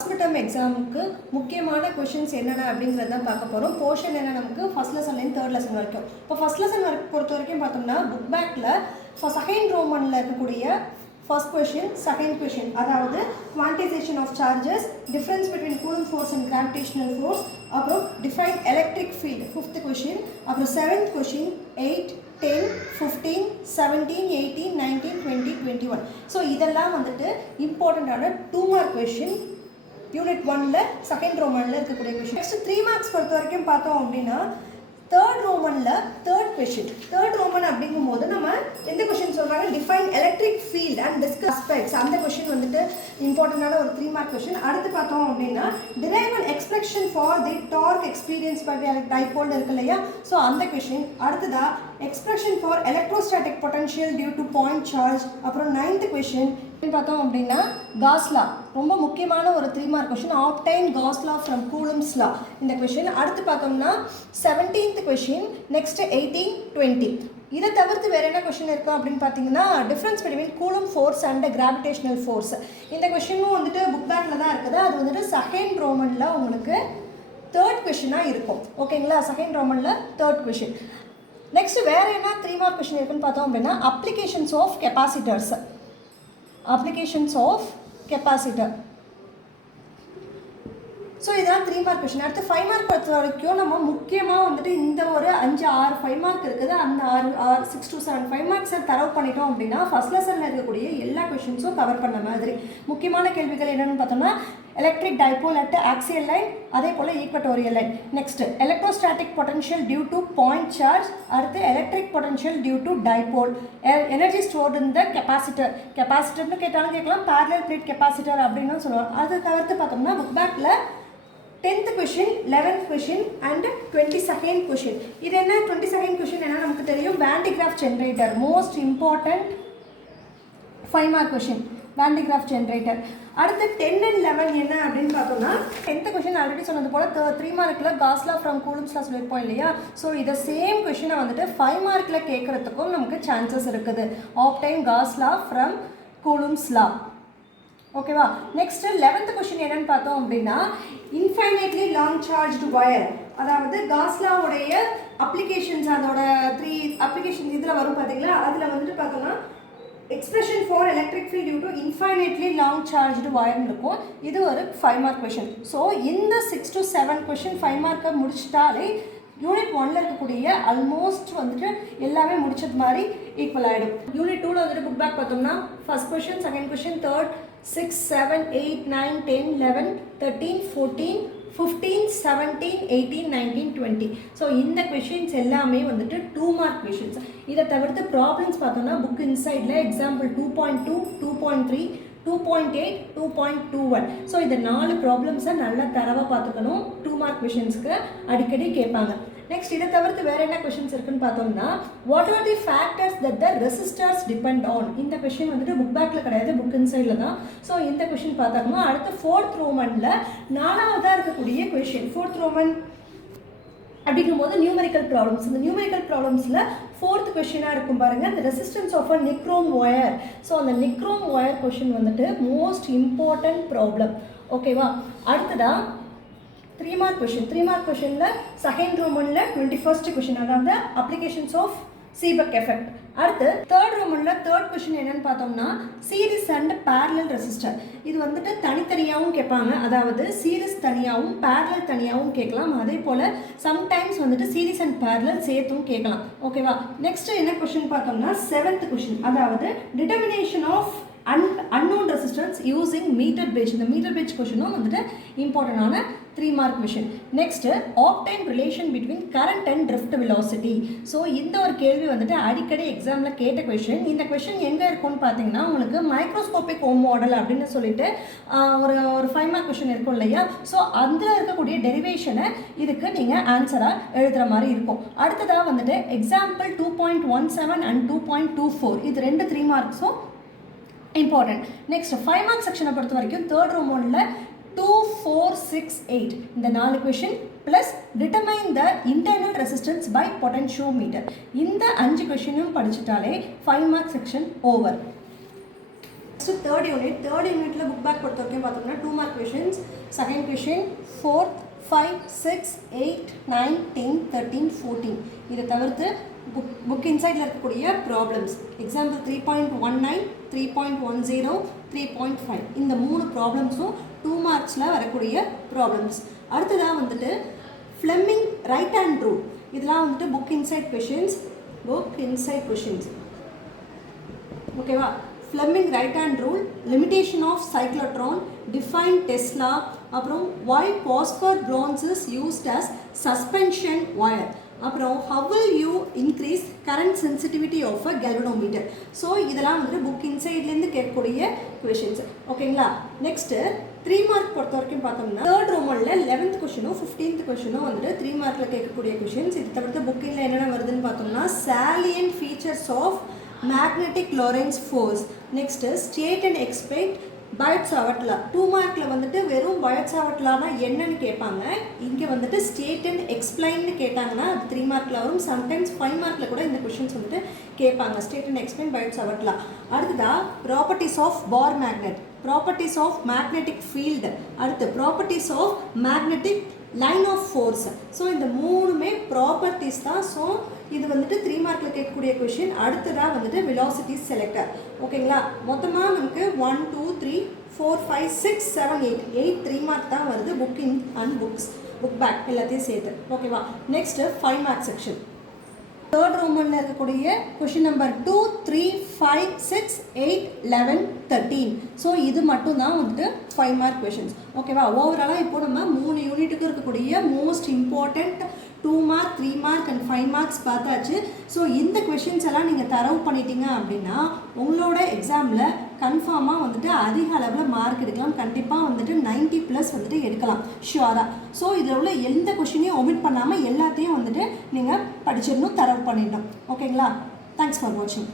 term எக்ஸாமுக்கு முக்கியமான questions என்னென்ன அப்படிங்கறத தான் பார்க்க போறோம். போர்ஷன் என்ன நமக்கு ஃபர்ஸ்ட் லெசன்ல இருந்து தேர்ட் லெசன் வரைக்கும். இப்போ ஃபர்ஸ்ட் லெசன் பொறுத்த வரைக்கும் பார்த்தோம்னா புக் பேக்ல செகண்ட் ரோமன்ல இருக்கக்கூடிய ஃபர்ஸ்ட் क्वेश्चन செகண்ட் क्वेश्चन அதாவது quantization of charges, difference between Coulomb force and gravitational force, அப்புறம் define electric field fifth question, அப்புறம் seventh question 8 10 15 17 18 19 20 21. ஸோ இதெல்லாம் வந்துட்டு இம்பார்ட்டண்ட்டான 2 மார்க் கொஷின் யூனிட் 1ல செகண்ட் ரோமனில் இருக்கக்கூடிய கொஷின். நெக்ஸ்ட் 3 மார்க்ஸ் பொறுத்த வரைக்கும் பார்த்தோம் அப்படின்னா தேர்ட் ரோமனில் தேர்ட் கொஷின். தேர்ட் ரோமன் அப்படிங்கும்போது நம்ம எந்த கொஷின் சொல்கிறாங்க, define electric field and discuss aspects. அந்த கொஷின் வந்துட்டு இம்பார்ட்டண்டான ஒரு 3 மார்க் கொஷின். அடுத்து பார்த்தோம் அப்படின்னா derive and expression for the torque experience by dipole இருக்கு இல்லையா, ஸோ அந்த கொஷின். அடுத்ததா expression for electrostatic potential due to point charge. அப்புறம் 9th கொஷின் பார்த்தோம் அப்படின்னா காஸ் லா, ரொம்ப முக்கியமான ஒரு 3 mark question, obtain Gauss law from Coulomb's law இந்த கொஷின். அடுத்து பார்த்தோம்னா 17th கொஷின். நெக்ஸ்ட் 18 20. இதை தவிர்த்து வேறு என்ன கொஷின் இருக்கும் அப்படின்னு பார்த்தீங்கன்னா difference between Coulomb force and gravitational force. இந்த கொஷினும் வந்துட்டு புக் பேக்கில் தான் இருக்குது. அது வந்துட்டு செகண்ட் ரோமனில் உங்களுக்கு தேர்ட் கொஷினாக இருக்கும். ஓகேங்களா, செகண்ட் ரோமனில் தேர்ட் கொஷின். நெக்ஸ்ட் வேறு என்ன 3 மார்க் கொஷின் இருக்குன்னு பார்த்தோம் அப்படின்னா applications of capacitors. applications of capacitor. So இதெல்லாம் 3 மார்க் கொஷின். அடுத்து 5 மார்க் பொறுத்த வரைக்கும் நம்ம முக்கியமாக வந்துட்டு இந்த ஒரு 5 6 5 மார்க் இருக்குது. அந்த 6 to 7 5 மார்க்ஸை தரவு பண்ணிட்டோம் அப்படின்னா ஃபர்ஸ்ட் லெசனில் இருக்கக்கூடிய எல்லா கொஷின்ஸும் கவர் பண்ண மாதிரி. முக்கியமான கேள்விகள் என்னென்னு பார்த்தோம்னா electric dipole at axial line, அதே போல் equatorial line. Next electrostatic potential due to point charge. அடுத்து electric potential due to dipole. Energy stored இந்த கெப்பாசிட்டர். கெப்பாசிட்டர்னு கேட்டாலும் கேட்கலாம், பேரலல் பிளேட் கெப்பாசிட்டர் அப்படின்னு சொல்லுவாங்க. அது தவிர்த்து பார்த்தோம்னா புக் பேக்கில் 10th question 11th question and 22nd question. இது என்ன 22nd கொஷின் என்ன நமக்கு தெரியும், Van de Graaff generator, most important 5 mark question Van de Graaff generator. அடுத்து 10 and 11 என்ன அப்படின்னு பார்த்தோம்னா 10th கொஷின் ஆல்ரெடி சொன்னது போல் 3 மார்க்கில் காஸ் லா ஃப்ரம் கூலம்ஸ் லா சொல்லியிருப்போம் இல்லையா. ஸோ இதை சேம் கொஷினை வந்துட்டு 5 மார்க்கில் கேட்குறதுக்கும் நமக்கு சான்சஸ் இருக்குது. Obtain Gauss law from Coulomb's law. ஓகேவா. நெக்ஸ்ட் 11th கொஷின் என்னன்னு பார்த்தோம் அப்படின்னா இன்ஃபைனைட்லி லாங் சார்ஜ்டு வயர், அதாவது காஸ்லாவுடைய அப்ளிகேஷன்ஸ், அதோட 3 அப்ளிகேஷன்ஸ் இதில் வரும் பார்த்தீங்களா. அதில் வந்துட்டு பார்த்தோம்னா expression for electric field due to infinitely long charged வயர்னு இருக்கும். இது ஒரு 5 மார்க் கொஷின். ஸோ இந்த 6 to 7 கொஷின் 5 மார்க்கை முடிச்சிட்டாலே யூனிட் 1ல் இருக்கக்கூடிய ஆல்மோஸ்ட் வந்துட்டு எல்லாமே முடிச்சது மாதிரி ஈக்குவல் ஆகிடும். யூனிட் 2ல் வந்துட்டு புக் பேக் பார்த்தோம்னா first question second question third 6 7 8 9 10 11 13 14 15 17 18 19 20. So இந்த கொஷின்ஸ் எல்லாமே வந்துட்டு 2 மார்க் கொஷின்ஸ். இதை தவிர்த்து ப்ராப்ளம்ஸ் பார்த்தோம்னா புக் இன்சைடில் எக்ஸாம்பிள் 2.2 2.3 2.8 2.21. ஸோ இந்த 4 ப்ராப்ளம்ஸை நல்லா தரவாக பார்த்துக்கணும். 2 மார்க் கொஷின்ஸ்க்கு அடிக்கடி கேட்பாங்க. நெக்ஸ்ட் இதை தவிர்த்து வேறு என்ன கொஷின்ஸ் இருக்குன்னு பார்த்தோம்னா what are the factors that the resistors depend on. இந்த கொஷின் வந்துட்டு புக் பேக்கில் கிடையாது, புக் இன்சைடில் தான். ஸோ இந்த கொஷின் பார்த்தோம்னா அடுத்து 4th ரோமனில் 4வதாக இருக்கக்கூடிய கொஷின் 4th ரோமன் அப்படிங்கும்போது நியூமெரிக்கல் ப்ராப்ளம்ஸ். இந்த நியூமெரிக்கல் ப்ராப்ளம்ஸில் 4th கொஷினாக இருக்கும் பாருங்கள், the resistance of a nichrome wire. So அந்த nichrome wire கொஷின் வந்துட்டு மோஸ்ட் இம்பார்ட்டன்ட் ப்ராப்ளம். ஓகேவா. அடுத்ததாக 3 மார்க் கொஷின். 3 மார்க் கொஷினில் செகண்ட் ரோமனில் 21st கொஷின், அதாவது அப்ளிகேஷன்ஸ் ஆஃப் சீபெக் எஃபெக்ட். அடுத்து தேர்ட் ரோமனில் தேர்ட் கொஷின் என்னன்னு பார்த்தோம்னா சீரிஸ் அண்ட் பேரலல் ரெசிஸ்டர். இது வந்துட்டு தனித்தனியாகவும் கேட்பாங்க, அதாவது சீரிஸ் தனியாகவும் பேரலல் தனியாகவும் கேட்கலாம். அதே போல் சம்டைம்ஸ் வந்துட்டு சீரிஸ் அண்ட் பேரலல் சேர்த்தும் கேட்கலாம். ஓகேவா. நெக்ஸ்ட் என்ன கொஷின் பார்த்தோம்னா 7th கொஷின், அதாவது determination of unknown resistance using meter bridge. இந்த மீட்டர் பிரிட்ஜ் கொஷினும் வந்துட்டு இம்பார்ட்டண்டான 3 mark question. Next obtain relation between current and drift velocity. So இந்த ஒரு கேள்வி வந்துட்டு அடிக்கடி எக்ஸாமில் கேட்ட கொஷின். இந்த கொஷின் எங்கே இருக்கும்னு பார்த்தீங்கன்னா உங்களுக்கு மைக்ரோஸ்கோபிக் ஓம் மாடல் அப்படின்னு சொல்லிட்டு ஒரு 5 மார்க் கொஷின் இருக்கும் இல்லையா. ஸோ அதில் இருக்கக்கூடிய டெரிவேஷனை இதுக்கு நீங்கள் ஆன்சராக எழுதுகிற மாதிரி இருக்கும். அடுத்ததாக வந்துட்டு எக்ஸாம்பிள் 2.17 அண்ட் 2.24 இது 2 3 மார்க்ஸும் இம்பார்ட்டன்ட். நெக்ஸ்ட் 5 மார்க் செக்ஷனை பொறுத்த வரைக்கும் தேர்ட் ரோமனில் 2 4 6 8 இந்த 4 question plus determine the internal resistance by potentiometer. இந்த 5 கொஷினும் படிச்சுட்டாலே 5 mark section over. Next third யூனிட்ல புக் பேக் பொறுத்த வரைக்கும் பார்த்தோம்னா 2 mark questions. Second question, 4th, 5, 6, 8, 9, 10, 13, 14. இதை தவிர்த்து புக் இன்சைடில் இருக்கக்கூடிய ப்ராப்ளம்ஸ். எக்ஸாம்பிள் 3.19, 3.10, 3.5 இந்த 3 ப்ராப்ளம்ஸும் 2 மார்க்ஸில் வரக்கூடிய ப்ராப்ளம்ஸ். அடுத்ததாக வந்துட்டு ஃப்ளெமிங் ரைட் ஹேண்ட் ரூல். இதெல்லாம் வந்துட்டு புக் இன்சைட் கொஷின்ஸ். ஓகேவா? Fleming right hand rule, limitation of cyclotron, define Tesla, அப்புறம் why phosphor bronze is used as suspension wire, அப்புறம் how will you increase current sensitivity of a galvanometer. So இதெல்லாம் வந்துட்டு book இன்சைட்லேருந்து கேட்கக்கூடிய questions. ஓகேங்களா? Next 3 mark பொறுத்த வரைக்கும் பார்த்தோம்னா third ரோமனில் 11th கொஷினும் 15th கொஷினும் வந்துட்டு 3 மார்க்கில் கேட்கக்கூடிய கொஷின்ஸ். இது தவிர்த்து புக்கில் என்னென்ன வருதுன்னு பார்த்தோம்னா salient features of magnetic Lorentz force. next state and explain Biot-Savart law. 2 மார்க்கில் வந்துட்டு வெறும் Biot-Savart lawனா என்னன்னு கேட்பாங்க. இங்கே வந்துட்டு state and explain கேட்டாங்கன்னா அது 3 மார்க்கில் வரும். சம்டைம்ஸ் 5 மார்க்கில் கூட இந்த கொஷின்ஸ் வந்துட்டு கேட்பாங்க. state and explain Biot-Savart law. அடுத்ததா properties of bar magnet, properties of magnetic field, அடுத்து properties of magnetic line of force. So இந்த 3மே ப்ராப்பர்ட்டிஸ் தான். ஸோ இது வந்துட்டு 3 மார்க்கில் கேட்கக்கூடிய கொஷின். அடுத்ததாக வந்துட்டு வெலாசிட்டி செலக்டர். ஓகேங்களா? மொத்தமாக நமக்கு 1, 2, 3, 4, 5, 6, 7, 8 3 மார்க் தான் வருது. Book in and book back எல்லாத்தையும் சேர்த்து. ஓகேவா? Next 5 mark section. தேர்ட் ரோமனில் இருக்கக்கூடிய கொஷின் நம்பர் 2, 3, 5, 6, 8, 11, 13. ஸோ இது மட்டும் தான் வந்துட்டு 5 மார்க் கொஷின்ஸ். ஓகேவா? ஓவராலாக இப்போ நம்ம 3 யூனிட்டுக்கு இருக்கக்கூடிய most important 2 mark, 3 mark and 5 marks பார்த்தாச்சு. ஸோ இந்த கொஷின்ஸ் எல்லாம் நீங்கள் தரவு பண்ணிட்டீங்க அப்படின்னா உங்களோட எக்ஸாமில் கன்ஃபார்மாக வந்துட்டு அதிக அளவில் மார்க் எடுக்கலாம். கண்டிப்பாக வந்துட்டு 90+ வந்துட்டு எடுக்கலாம் ஷுவராக. ஸோ இதில் உள்ள எந்த கொஷினையும் ஒமிட் பண்ணாமல் எல்லாத்தையும் வந்துட்டு நீங்கள் படிச்சிடணும், தரவு பண்ணிடணும். ஓகேங்களா? தேங்க்ஸ் ஃபார் வாட்சிங்.